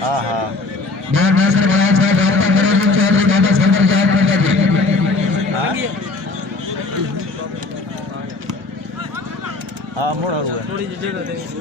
हाँ हाँ हाँ मोड़ हुआ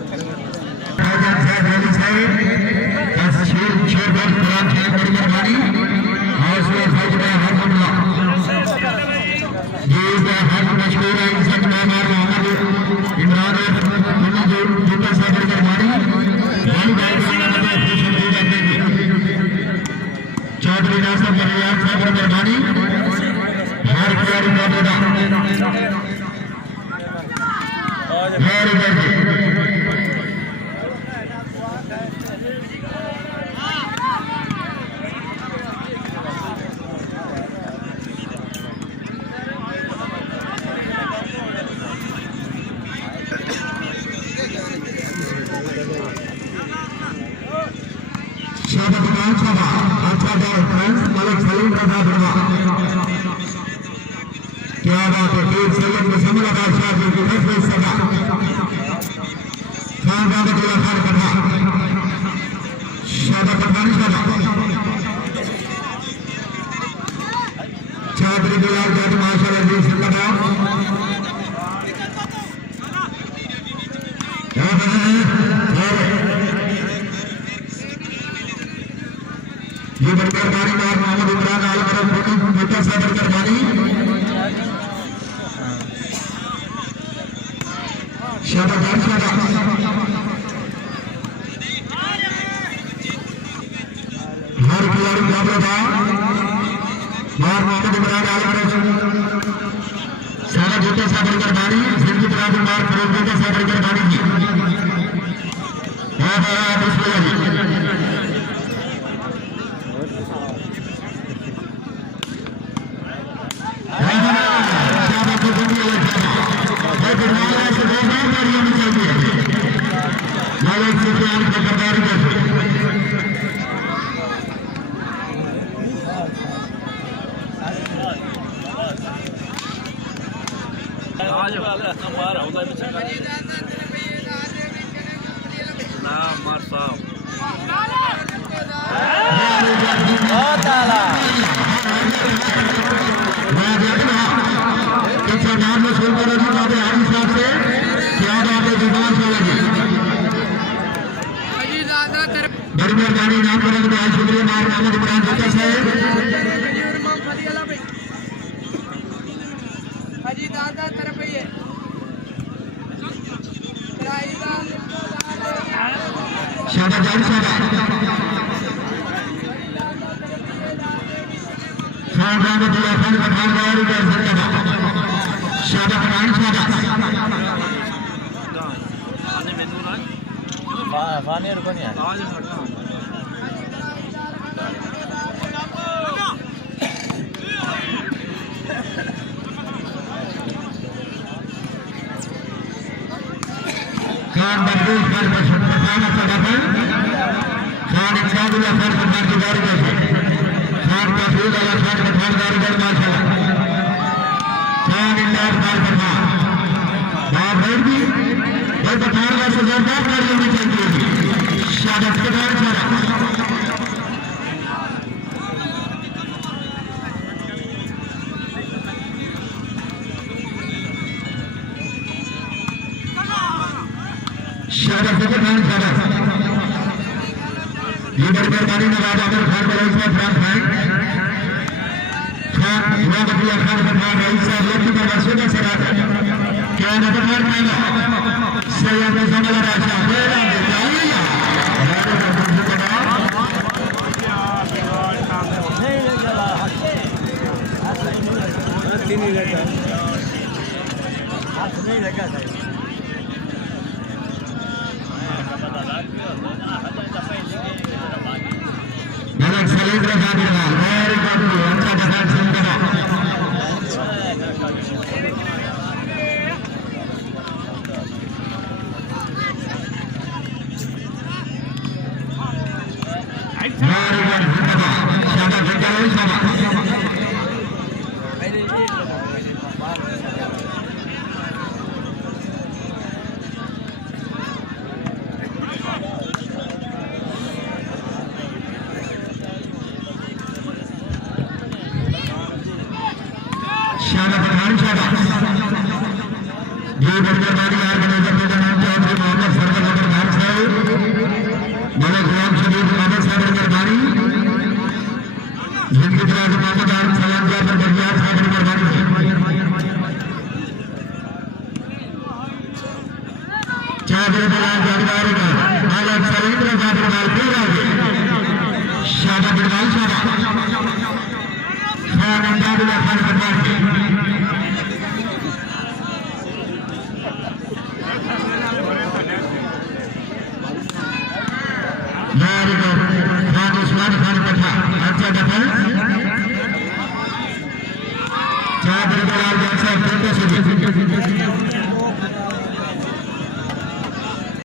क्या बात है फिर सैयद मुसम्मल बादशाह जी की तरफ से सदा खान बाबतुल्लाह खान कथा शादा पठानी शादा छात्र बिलाल जाट माशाल्लाह जी सल्लल्लाहु ये बड़कर बारी मार मोहम्मद इमरान आल करम बेटा साहब बड़कर बारी शाबाश शाबाश हर खिलाड़ी मुकाबला था मार मोहम्मद इमरान आल करम सारा बेटा साहब बड़कर बारी सिंह की तरफ मार फरोज बेटा साहब बड़कर बारी जी हां हां बिस्मिल्लाह जी खान बदूल पर प्रसाद सदाफल खान इंसादुल्लाह खान सरकार की कारीगर खान तफरीद अला खान खान कारीगर माशाल्लाह खान इल्लाह खान सरकार बाप बैठ भी भाई पठान का सजादार कर लेनी चाहिए शाबाश पठान शाबाश शाबाश पठान शाबाश ये बड़ी मेहरबानी नवाब आमिर खान रईस साहब फ्रांस भाई खान इमामतुल्लाह खान पठान रईस साहब लड़की का मसूदा सराज क्या नजर मार पाएगा सैयद मुसम्मल बादशाह मेरा बेटा हमारे बंधु का नाम तीन ही लगा हाथ नहीं लगा था मलक सलीम रजा बिरवाल मेरे बाबू अच्छा जहां सुंदर मेरे बाबू शाबाश शाबाश शाबाश जी बरकरबानी यार मैनेजर का नाम चौधरी मोहम्मद सरवर नगर खान साहब मौला गुलाम शबीर मोहम्मद साहब बरकरबानी जिनके खिलाफ मोहम्मद आरिफ सलाम जाफर बरियार साहब बरकरबानी चादर बलाल जानदारी का आजाद सलेंद्र जाफर माल फिर आगे शादा बिरबाल शादा खान अंदाजुल्लाह खान बरकरबानी खान उस्मान खान पठा अच्छा दफा